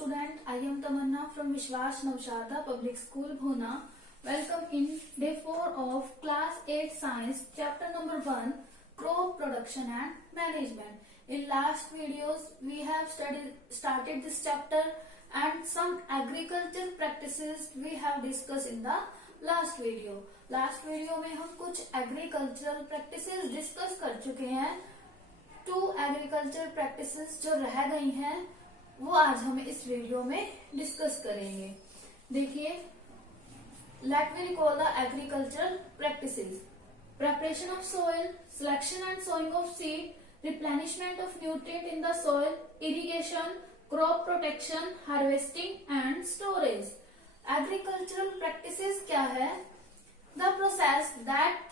student, I am Tamanna from Vishwas Navshada Public School, Bhuna. Welcome in day 4 of class 8 science, chapter number 1, crop production and management. In last videos, we have started this chapter and some agriculture practices we have discussed in the last video. Last video में हम कुछ agricultural practices discuss कर चुके हैं. 2 agricultural practices जो रह गई हैं वो आज हम इस वीडियो में डिस्कस करेंगे. देखिए, let me recall the agricultural practices. Preparation of soil, selection and sowing of seed, replenishment of nutrient in the soil, irrigation, crop protection, harvesting and storage. Agricultural practices क्या है? The process that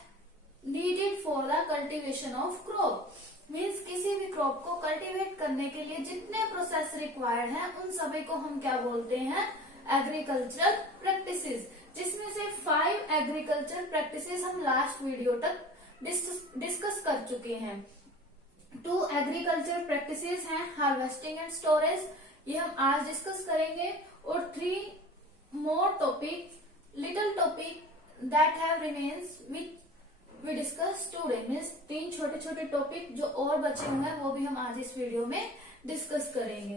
needed for the cultivation of crop. Means किसी भी crop को cultivate करने के लिए जितने process required हैं उन सभी को हम क्या बोलते हैं? Agricultural practices. जिसमें से 5 एग्रीकल्चर प्रैक्टिसेस हम लास्ट वीडियो तक डिस्कस कर चुके हैं. 2 एग्रीकल्चर प्रैक्टिसेस हैं हार्वेस्टिंग एंड स्टोरेज, ये हम आज डिस्कस करेंगे. और 3 more topic, little topic that have remains which we discuss today. Means 3 छोटे छोटे टॉपिक जो और बचे हुए हैं वो भी हम आज इस वीडियो में डिस्कस करेंगे.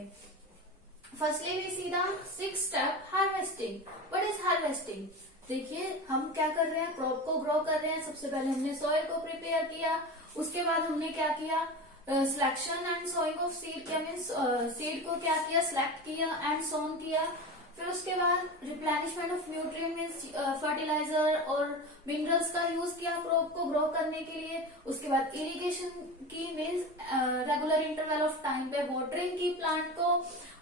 Firstly we see the 6 step harvesting. What is harvesting? देखिए, हम क्या कर रहे हैं? क्रॉप को ग्रो कर रहे हैं. सबसे पहले हमने सॉइल को प्रिपेयर किया, उसके बाद हमने क्या किया? Selection and sowing of seed किया. मीन्स सीड को क्या किया? सिलेक्ट किया एंड सोन किया. फिर उसके बाद replenishment of nutrient means fertiliser और मिनरल्स का यूज किया क्रॉप को ग्रो करने के लिए. उसके बाद इरिगेशन की means regular interval of time पे वाटरिंग की प्लांट को.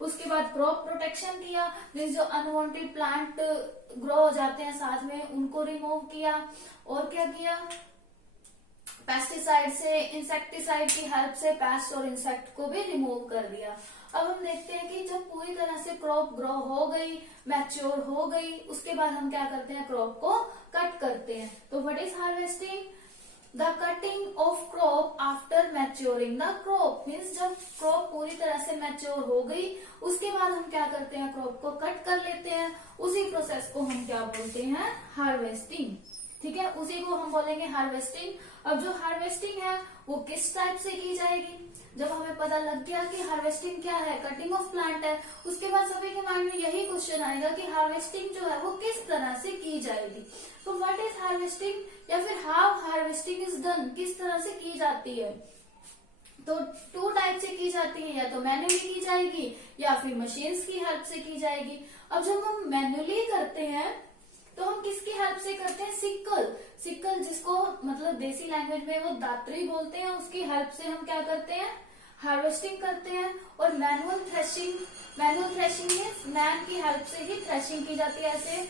उसके बाद क्रॉप प्रोटेक्शन किया, मीन्स जो अनवांटेड प्लांट ग्रो हो जाते हैं साथ में उनको रिमूव किया. और क्या किया? पेस्टिसाइड से, इंसेक्टिसाइड की हेल्प से पेस्ट और इंसेक्ट को भी रिमूव कर दिया. अब हम देखते हैं कि जब पूरी तरह से क्रॉप ग्रो हो गई, मैच्योर हो गई, उसके बाद हम क्या करते हैं? क्रॉप को कट करते हैं. तो what is harvesting? The cutting of crop after maturing the crop. Means जब क्रॉप पूरी तरह से मैच्योर हो गई उसके बाद हम क्या करते हैं? क्रॉप को कट कर लेते हैं. उसी प्रोसेस को हम क्या बोलते हैं? हार्वेस्टिंग. ठीक है, उसी को हम बोलेंगे हार्वेस्टिंग. अब जो हार्वेस्टिंग है वो किस टाइप से की जाएगी? जब हमें पता लग गया कि हार्वेस्टिंग क्या है, कटिंग ऑफ प्लांट है, उसके बाद सभी के माइंड में यही क्वेश्चन आएगा कि हार्वेस्टिंग जो है वो किस तरह से की जाएगी. तो व्हाट इज हार्वेस्टिंग या फिर हाउ हार्वेस्टिंग इज डन, किस तरह से की जाती है? तो 2 टाइप से की जाती है, या तो मैन्युअली की जाएगी या फिर मशीन्स की हेल्प से की जाएगी. अब जब हम मैन्युअली करते हैं तो हम किसकी हेल्प से करते हैं? सिक्कल. सिक्कल जिसको मतलब देसी लैंग्वेज में वो दात्री बोलते हैं, उसकी हेल्प से हम क्या करते हैं? हार्वेस्टिंग करते हैं. और मैनुअल थ्रेशिंग में मैन की हेल्प से ही थ्रेशिंग की जाती है. ऐसे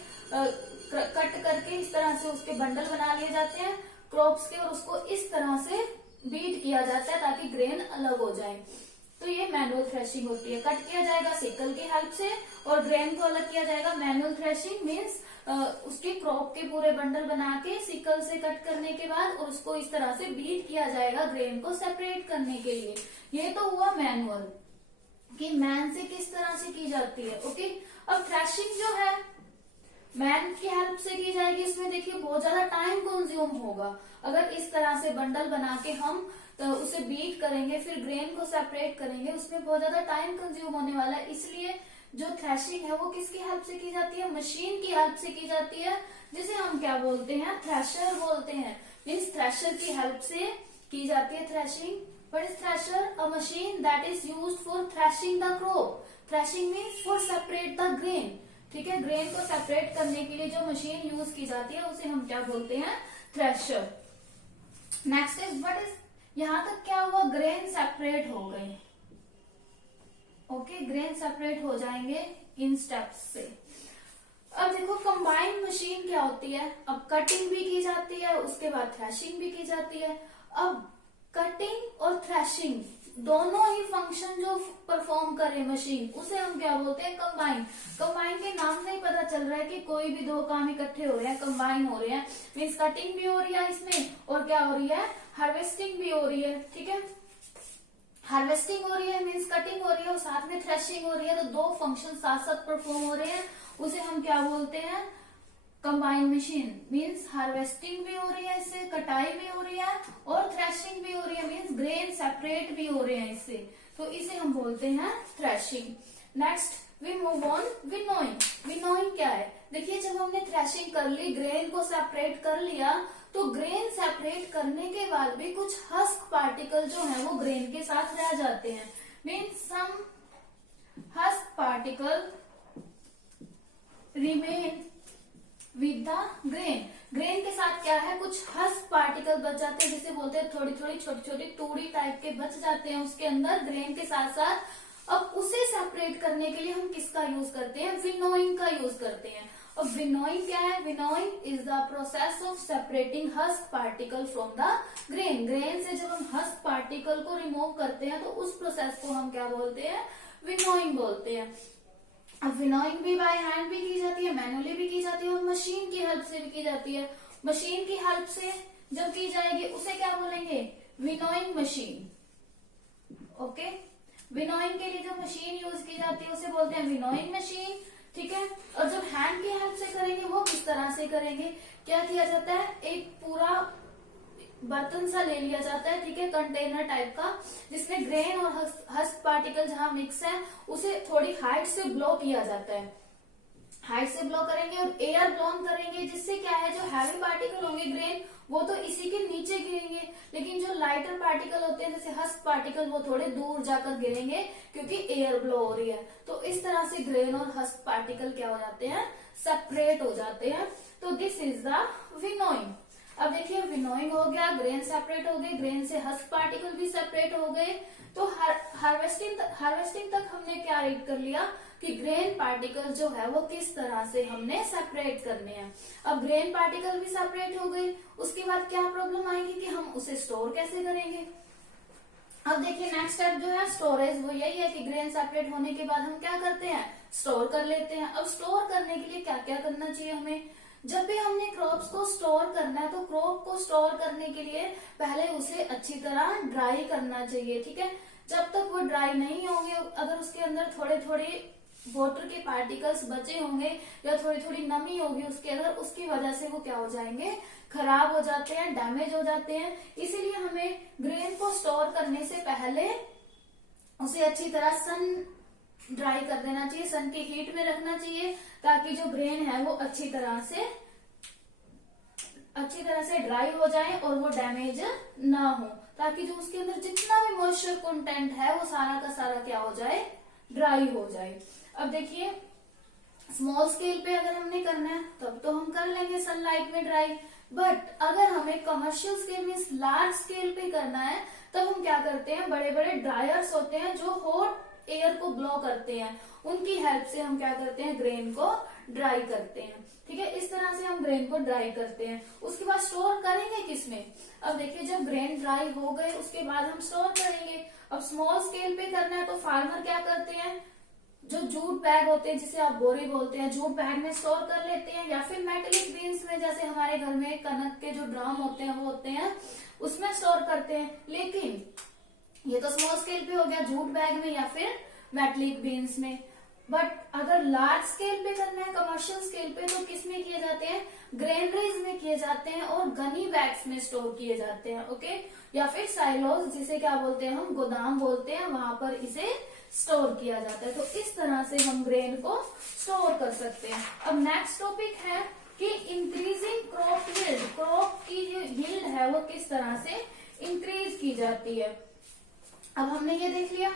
कट करके इस तरह से उसके बंडल बना लिए जाते हैं क्रॉप्स के और उसको इस तरह से बीट किया जाता है ताकि ग्रेन अलग हो जाए. तो ये मैनुअल थ्रेशिंग होती है. कट किया जाएगा सिकल की हेल्प से और ग्रेन को अलग किया जाएगा. मैनुअल थ्रेशिंग मीन्स उसके क्रॉप के पूरे बंडल बना के सिकल से कट करने के बाद और उसको इस तरह से बीट किया जाएगा ग्रेन को सेपरेट करने के लिए. ये तो हुआ मैनुअल कि मैन से किस तरह से की जाती है. ओके, अब थ्रेशिंग जो है मैन की हेल्प से की जाएगी. इसमें देखिए बहुत ज्यादा टाइम कंज्यूम होगा. अगर इस तरह से बंडल बना के हम तो उसे बीट करेंगे फिर ग्रेन को सेपरेट करेंगे, उसमें बहुत ज्यादा टाइम कंज्यूम होने वाला है. इसलिए जो थ्रेशिंग है वो किसकी हेल्प से की जाती है? मशीन की हेल्प से की जाती है, जिसे हम क्या बोलते हैं? थ्रेशर बोलते हैं. मीन्स थ्रेशर की हेल्प से की जाती है threshing. What is thresher? A machine that is used for threshing the crop. Threshing means for separate the grain. ठीक है, ग्रेन को सेपरेट करने के लिए जो मशीन यूज की जाती है उसे हम क्या बोलते हैं? Thresher. Next is what is, यहां तक क्या हुआ? ग्रेन सेपरेट हो गए. ओके, ग्रेन सेपरेट हो जाएंगे इन स्टेप्स से. अब देखो कंबाइंड मशीन क्या होती है? अब कटिंग भी की जाती है, उसके बाद थ्रेशिंग भी की जाती है. अब कटिंग और थ्रेशिंग दोनों ही फंक्शन जो परफॉर्म करे मशीन उसे हम क्या बोलते हैं? कंबाइन. कंबाइन के नाम से ही पता चल रहा है कि कोई भी 2 काम इकट्ठे हो रहे हैं, कंबाइन हो रहे हैं. मीन्स कटिंग भी हो रही है इसमें और क्या हो रही है? हार्वेस्टिंग भी हो रही है. ठीक है, हार्वेस्टिंग हो रही है मीन्स कटिंग हो रही है और साथ में थ्रेशिंग हो रही है, तो दो फंक्शन साथ साथ परफॉर्म हो रहे हैं, उसे हम क्या बोलते हैं, कंबाइन मशीन। मीन्स हार्वेस्टिंग भी हो रही है इससे, कटाई भी हो रही है और थ्रेशिंग भी हो रही है, मीन्स ग्रेन सेपरेट भी हो रहे हैं इससे, तो इसे हम बोलते हैं threshing. Next we move on winnowing. Winnowing क्या है, देखिए जब हमने थ्रेशिंग कर ली, ग्रेन को सेपरेट कर लिया, तो ग्रेन सेपरेट करने के बाद भी कुछ हस्क पार्टिकल जो है वो ग्रेन के साथ रह जाते हैं। Means some husk particle remain with the grain. Grain के साथ क्या है, कुछ हस्क पार्टिकल बच जाते हैं, जिसे बोलते हैं थोड़ी थोड़ी छोटी छोटी तूड़ी टाइप के बच जाते हैं उसके अंदर ग्रेन के साथ साथ। अब उसे सेपरेट करने के लिए हम किसका यूज करते हैं, विनोइंग का यूज करते हैं। अब विनोइंग क्या है, winnowing is the process of separating husk particle from the grain. Grain से जब हम हस्क पार्टिकल को रिमूव करते हैं तो उस प्रोसेस को हम क्या बोलते हैं, विनोइंग बोलते हैं। अब विनोइंग भी बाय हैंड भी की जाती है, मैनुअली भी की जाती है और मशीन की हेल्प से भी की जाती है। मशीन की हेल्प से जब की जाएगी उसे क्या बोलेंगे, विनोइंग मशीन। ओके, विनोइंग के लिए जो मशीन यूज की जाती है उसे बोलते हैं विनोइंग मशीन, ठीक है। और जब हैंड की हेल्प से करेंगे वो किस तरह से करेंगे, क्या किया जाता है, एक पूरा बर्तन सा ले लिया जाता है, ठीक है, कंटेनर टाइप का, जिसमें ग्रेन और हस्क पार्टिकल जहां मिक्स है उसे थोड़ी हाइट से ब्लो किया जाता है। हाइट से ब्लो करेंगे और एयर ब्लोन करेंगे, जिससे क्या है, जो हैवी पार्टिकल होंगे ग्रेन वो तो इसी के नीचे गिरेंगे, लेकिन जो लाइटर पार्टिकल होते हैं जैसे हस्क पार्टिकल वो थोड़े दूर जाकर गिरेंगे क्योंकि एयर ब्लो हो रही है। तो इस तरह से ग्रेन और हस्क पार्टिकल क्या हो जाते हैं, सेपरेट हो जाते हैं। तो दिस इज द विनोइंग। अब देखिए विनोइंग हो गया, ग्रेन सेपरेट हो गए, ग्रेन से हस्क पार्टिकल भी सेपरेट हो गए। तो हार्वेस्टिंग तक हमने क्या रीड कर लिया कि ग्रेन पार्टिकल जो है वो किस तरह से हमने सेपरेट करने हैं। अब ग्रेन पार्टिकल भी सेपरेट हो गई, उसके बाद क्या प्रॉब्लम आएगी कि हम उसे स्टोर कैसे करेंगे। अब देखिए नेक्स्ट स्टेप जो है स्टोरेज, वो यही है कि ग्रेन सेपरेट होने के बाद हम क्या करते हैं, स्टोर कर लेते हैं। अब स्टोर करने के लिए क्या क्या करना चाहिए हमें, जब भी हमने क्रॉप्स को स्टोर करना है तो क्रॉप को स्टोर करने के लिए पहले उसे अच्छी तरह ड्राई करना चाहिए, ठीक है। जब तक वो ड्राई नहीं होंगे, अगर उसके अंदर थोड़े थोड़े वाटर के पार्टिकल्स बचे होंगे या थोड़ी थोड़ी नमी होगी उसके अंदर, उसकी वजह से वो क्या हो जाएंगे, खराब हो जाते हैं, डैमेज हो जाते हैं। इसीलिए हमें ग्रेन को स्टोर करने से पहले उसे अच्छी तरह सन ड्राई कर देना चाहिए, सन की हीट में रखना चाहिए, ताकि जो ग्रेन है वो अच्छी तरह से ड्राई हो जाए और वो डैमेज ना हो, ताकि जो उसके अंदर जितना भी मॉइस्चर कंटेंट है वो सारा का सारा क्या हो जाए, ड्राई हो जाए। अब देखिए स्मॉल स्केल पे अगर हमने करना है तब तो हम कर लेंगे सनलाइट में ड्राई, बट अगर हमें कमर्शियल स्केल में लार्ज स्केल पे करना है तब हम क्या करते हैं, बड़े बड़े ड्रायर्स होते हैं जो हॉट एयर को ब्लो करते हैं, उनकी हेल्प से हम क्या करते हैं, ग्रेन को ड्राई करते हैं, ठीक है। इस तरह से हम ग्रेन को ड्राई करते हैं। उसके बाद स्टोर करेंगे किसमें, अब देखिए जब ग्रेन ड्राई हो गए उसके बाद हम स्टोर करेंगे। अब स्मॉल स्केल पे करना है तो फार्मर क्या करते हैं, जो जूट बैग होते हैं जिसे आप बोरी बोलते हैं, जूट बैग में स्टोर कर लेते हैं, या फिर मेटलिक बीन्स में, जैसे हमारे घर में कनक के जो ड्रम होते हैं वो होते हैं उसमें स्टोर करते हैं। लेकिन ये तो स्मॉल स्केल पे हो गया, जूट बैग में या फिर मेटलिक बीन्स में। बट अगर लार्ज स्केल पे करना है, कमर्शियल स्केल पे, तो किस में किए जाते हैं, ग्रेनरीज में किए जाते हैं और गनी बैग्स में स्टोर किए जाते हैं, ओके। या फिर साइलोज, जिसे क्या बोलते हैं हम, गोदाम बोलते हैं, वहां पर इसे स्टोर किया जाता है। तो इस तरह से हम ग्रेन को स्टोर कर सकते हैं। अब नेक्स्ट टॉपिक है कि इंक्रीजिंग क्रॉप यील्ड, क्रॉप की जो यील्ड है वो किस तरह से इंक्रीज की जाती है। अब हमने ये देख लिया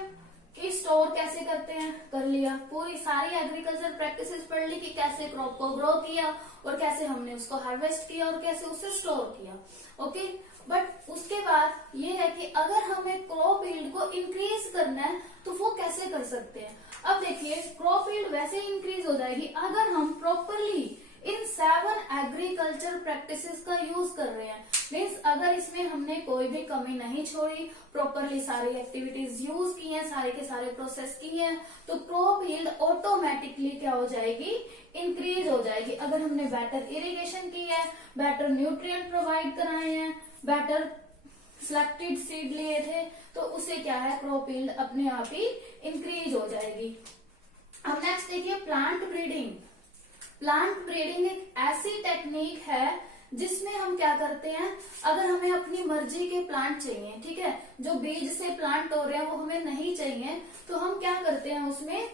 कि स्टोर कैसे करते हैं, कर लिया, पूरी सारी एग्रीकल्चर प्रैक्टिसेस पढ़ ली कि कैसे क्रॉप को ग्रो किया और कैसे हमने उसको हार्वेस्ट किया और कैसे उसे स्टोर किया, ओके। बट उसके बाद ये है कि अगर हमें क्रॉप यील्ड को इंक्रीज करना है तो वो कैसे कर सकते हैं। अब देखिए क्रॉप यील्ड वैसे इंक्रीज हो जाएगी अगर हम प्रॉपरली इन 7 एग्रीकल्चर प्रैक्टिसेस का यूज कर रहे हैं। मीन्स अगर इसमें हमने कोई भी कमी नहीं छोड़ी, प्रॉपरली सारी एक्टिविटीज यूज की हैं, सारे के सारे प्रोसेस किए हैं, तो क्रॉप यील्ड ऑटोमेटिकली क्या हो जाएगी, इंक्रीज हो जाएगी। अगर हमने बेटर इरिगेशन की है, बेटर न्यूट्रिएंट प्रोवाइड कराए हैं, बेटर सिलेक्टेड सीड लिए थे, तो उससे क्या है, क्रॉप यील्ड अपने आप ही इंक्रीज हो जाएगी। अब नेक्स्ट देखिए प्लांट ब्रीडिंग। प्लांट ब्रीडिंग एक ऐसी टेक्निक है जिसमें हम क्या करते हैं, अगर हमें अपनी मर्जी के प्लांट चाहिए, ठीक है, जो बीज से प्लांट हो रहे हैं वो हमें नहीं चाहिए, तो हम क्या करते हैं उसमें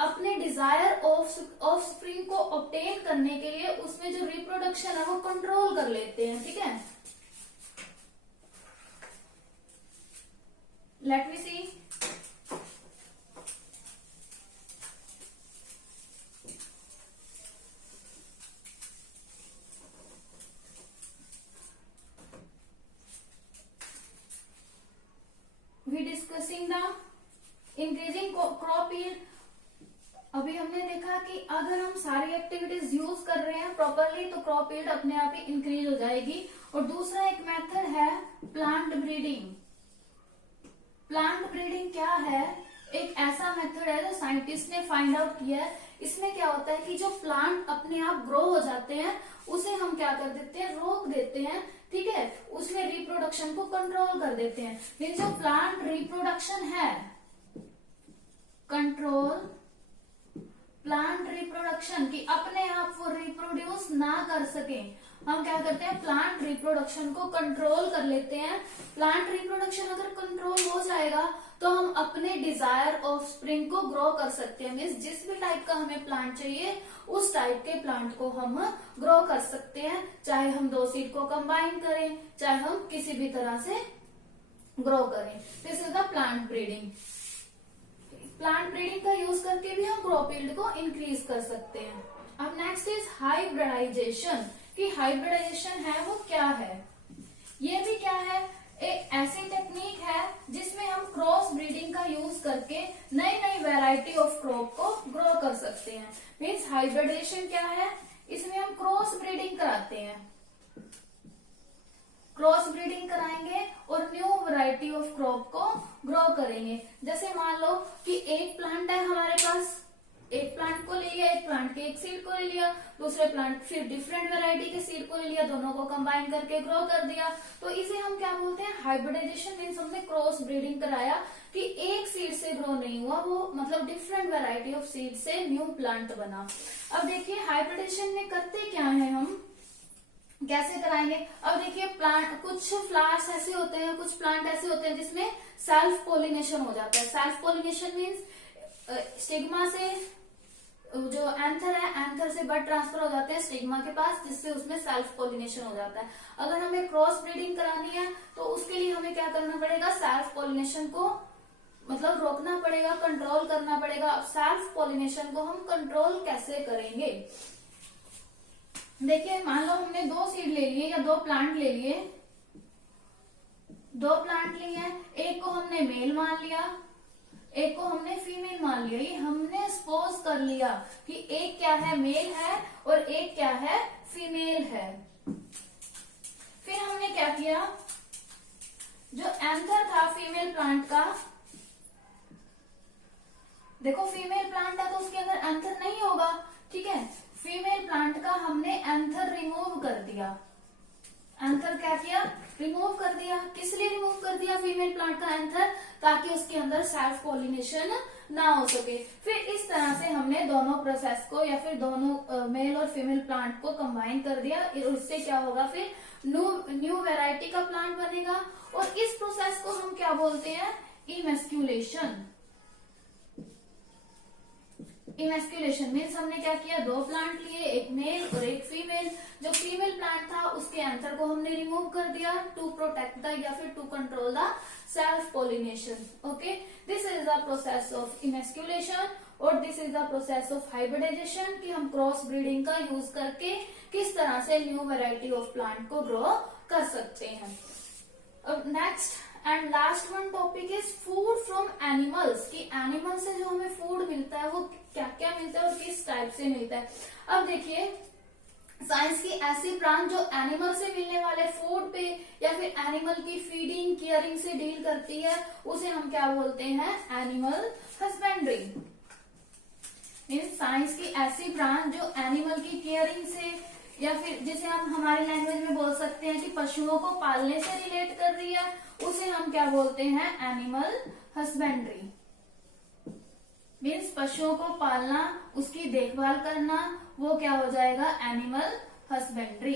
अपने डिजायर ऑफ स्प्रिंग को ऑब्टेन करने के लिए उसमें जो रिप्रोडक्शन है वो कंट्रोल कर लेते हैं, ठीक है। Let me see, we discussing the increasing crop yield. अभी हमने देखा कि अगर हम सारी एक्टिविटीज यूज कर रहे हैं प्रॉपरली तो क्रॉप यील्ड अपने आप ही इंक्रीज हो जाएगी। और दूसरा एक मेथड है प्लांट ब्रीडिंग। प्लांट ब्रीडिंग क्या है, एक ऐसा मेथड है जो साइंटिस्ट ने फाइंड आउट किया है। इसमें क्या होता है कि जो प्लांट अपने आप ग्रो हो जाते हैं उसे हम क्या कर देते हैं, रोक देते हैं, ठीक है, उसमें रिप्रोडक्शन को कंट्रोल कर देते हैं। मीन्स जो प्लांट रिप्रोडक्शन है, कंट्रोल प्लांट रिप्रोडक्शन की अपने आप वो रिप्रोड्यूस ना कर सके, हम क्या करते हैं, प्लांट रिप्रोडक्शन को कंट्रोल कर लेते हैं। प्लांट रिप्रोडक्शन अगर कंट्रोल हो जाएगा तो हम अपने डिजायर ऑफ स्प्रिंग को ग्रो कर सकते हैं। मीन्स जिस भी टाइप का हमें प्लांट चाहिए उस टाइप के प्लांट को हम ग्रो कर सकते हैं, चाहे हम 2 सीड को कंबाइन करें, चाहे हम किसी भी तरह से ग्रो करें। This is the plant breeding. Plant breeding का यूज करके भी हम क्रॉप यील्ड को इंक्रीज कर सकते हैं। अब नेक्स्ट इज हाइब्रिडाइजेशन, कि हाइब्रिडाइजेशन है वो क्या है। ये भी क्या है, एक ऐसी टेक्निक है जिसमें हम क्रॉस ब्रीडिंग का यूज करके नई नई वैरायटी ऑफ क्रॉप को ग्रो कर सकते हैं। मीन्स हाइब्रिडाइजेशन क्या है, इसमें हम क्रॉस ब्रीडिंग कराते हैं, क्रॉस ब्रीडिंग कराएंगे और न्यू वैरायटी ऑफ क्रॉप को ग्रो करेंगे। जैसे मान लो कि एक प्लांट है हमारे पास, एक प्लांट को ले लिया, एक प्लांट के एक सीड को ले लिया, दूसरे प्लांट फिर डिफरेंट वैरायटी के सीड को ले लिया, दोनों को कंबाइन करके ग्रो कर दिया, तो इसे हम क्या बोलते हैं, हाइब्रिडाइजेशन। मीन्स हमने क्रॉस ब्रीडिंग कराया कि एक सीड से ग्रो नहीं हुआ, वो मतलब डिफरेंट वैरायटी ऑफ सीड से न्यू प्लांट बना। अब देखिए हाइब्रिडाइजेशन में करते क्या है, हम कैसे कराएंगे। अब देखिए प्लांट, कुछ फ्लावर्स ऐसे होते हैं, कुछ प्लांट ऐसे होते हैं जिसमें सेल्फ पोलिनेशन हो जाता है। सेल्फ पोलिनेशन मीन्स स्टिग्मा से जो एंथर है, एंथर से बड ट्रांसफर हो जाते हैं स्टिग्मा के पास, जिससे उसमें सेल्फ पोलिनेशन हो जाता है। अगर हमें क्रॉस ब्रीडिंग करानी है तो उसके लिए हमें क्या करना पड़ेगा, सेल्फ पोलिनेशन को मतलब रोकना पड़ेगा, कंट्रोल करना पड़ेगा। अब सेल्फ पोलिनेशन को हम कंट्रोल कैसे करेंगे, देखिए मान लो हमने 2 सीड ले लिए या 2 प्लांट ले लिए, 2 प्लांट लिए हैं, एक को हमने मेल मान लिया, एक को हमने फीमेल मान लिया। ये हमने सपोज कर लिया कि एक क्या है, मेल है और एक क्या है, फीमेल है। फिर हमने क्या किया, जो एंथर था फीमेल प्लांट का, देखो फीमेल प्लांट है तो उसके अंदर एंथर नहीं होगा, ठीक है, फीमेल प्लांट का हमने एंथर रिमूव कर दिया। एंथर क्या किया, रिमूव कर दिया। किस लिए रिमूव कर दिया फीमेल प्लांट का एंथर, ताकि उसके अंदर सेल्फ पोलिनेशन ना हो सके। फिर इस तरह से हमने दोनों प्रोसेस को या फिर दोनों मेल और फीमेल प्लांट को कंबाइन कर दिया। इससे क्या होगा, फिर न्यू वैरायटी का प्लांट बनेगा। और इस प्रोसेस को हम क्या बोलते हैं, इमेस्क्यूलेशन। इमेस्क्यूलेशन मीन्स हमने क्या किया, 2 प्लांट लिए, एक मेल और एक फीमेल। जो फीमेल प्लांट था उसके एंथर को हमने रिमूव कर दिया टू प्रोटेक्ट द या फिर to control the self pollination. Okay, this is the process of emasculation और this is the process of hybridisation, कि हम क्रॉस ब्रीडिंग का यूज करके किस तरह से न्यू वैरायटी ऑफ प्लांट को ग्रो कर सकते हैं। अब next and last one topic is food from animals, कि एनिमल से जो हमें फूड मिलता है वो क्या क्या मिलता है और किस टाइप से मिलता है। अब देखिए साइंस की ऐसी ब्रांच जो एनिमल से मिलने वाले फूड पे या फिर एनिमल की फीडिंग केयरिंग से डील करती है, उसे हम क्या बोलते हैं, एनिमल हस्बेंड्री। मीन्स साइंस की ऐसी ब्रांच जो एनिमल की केयरिंग से या फिर जिसे हम हमारी लैंग्वेज में बोल सकते हैं कि पशुओं को पालने से रिलेट कर रही है, उसे हम क्या बोलते हैं, एनिमल हस्बेंड्री। मीन्स पशुओं को पालना, उसकी देखभाल करना, वो क्या हो जाएगा, एनिमल हस्बेंड्री।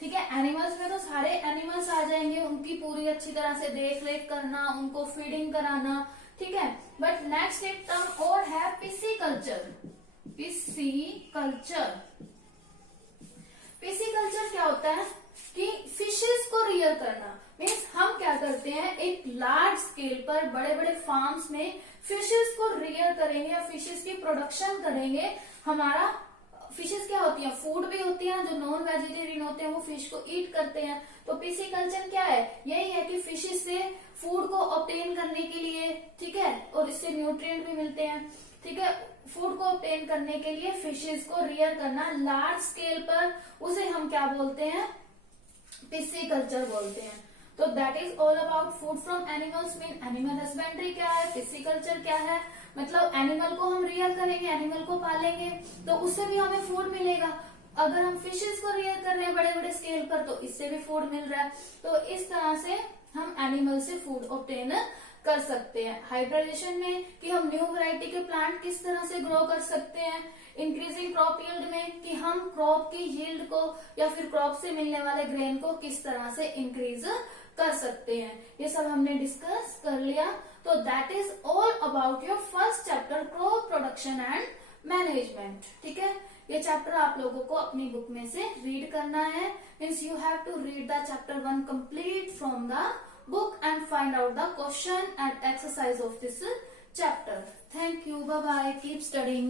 ठीक है, एनिमल्स में तो सारे एनिमल्स आ जाएंगे, उनकी पूरी अच्छी तरह से देख रेख करना, उनको फीडिंग कराना। ठीक है, बट नेक्स्ट एक टर्म और है, पिसीकल्चर। पिसीकल्चर, पिसीकल्चर क्या होता है कि फिशेस को रियर करना। मीन्स हम क्या करते हैं, एक लार्ज स्केल पर बड़े बड़े फार्म्स में फिशेस को रियर करेंगे या फिशेस की प्रोडक्शन करेंगे। हमारा फिशेस क्या होती है, फूड भी होती है, जो नॉन वेजिटेरियन होते हैं वो फिश को ईट करते हैं। तो पिसीकल्चर क्या है, यही है कि फिशेस से फूड को ऑब्टेन करने के लिए, ठीक है, और इससे न्यूट्रिएंट भी मिलते हैं। ठीक है, फूड को ऑब्टेन करने के लिए फिशेस को रियर करना लार्ज स्केल पर, उसे हम क्या बोलते हैं, पिसीकल्चर बोलते हैं। तो that is all about food from animals. Mean animal husbandry क्या है, पिसीकल्चर क्या है, मतलब एनिमल को हम रियर करेंगे, एनिमल को पालेंगे तो उससे भी हमें फूड मिलेगा। अगर हम फिशेस को रियर कर रहे हैं बड़े बड़े स्केल पर तो इससे भी फूड मिल रहा है। तो इस तरह से हम एनिमल से फूड ऑब्टेन कर सकते हैं। हाइब्रिडेशन में कि हम न्यू वैरायटी के प्लांट किस तरह से ग्रो कर सकते हैं। इंक्रीजिंग क्रॉप यील्ड में कि हम क्रॉप की यील्ड को या फिर क्रॉप से मिलने वाले ग्रेन को किस तरह से इंक्रीज कर सकते हैं, ये सब हमने डिस्कस कर लिया। तो that is all about your first chapter, crop production and management. ठीक है, ये चैप्टर आप लोगों को अपनी बुक में से रीड करना है। Means you have to read the chapter 1 complete from the book and find out the question and exercise of this chapter. Thank you. Bye bye. Keep studying.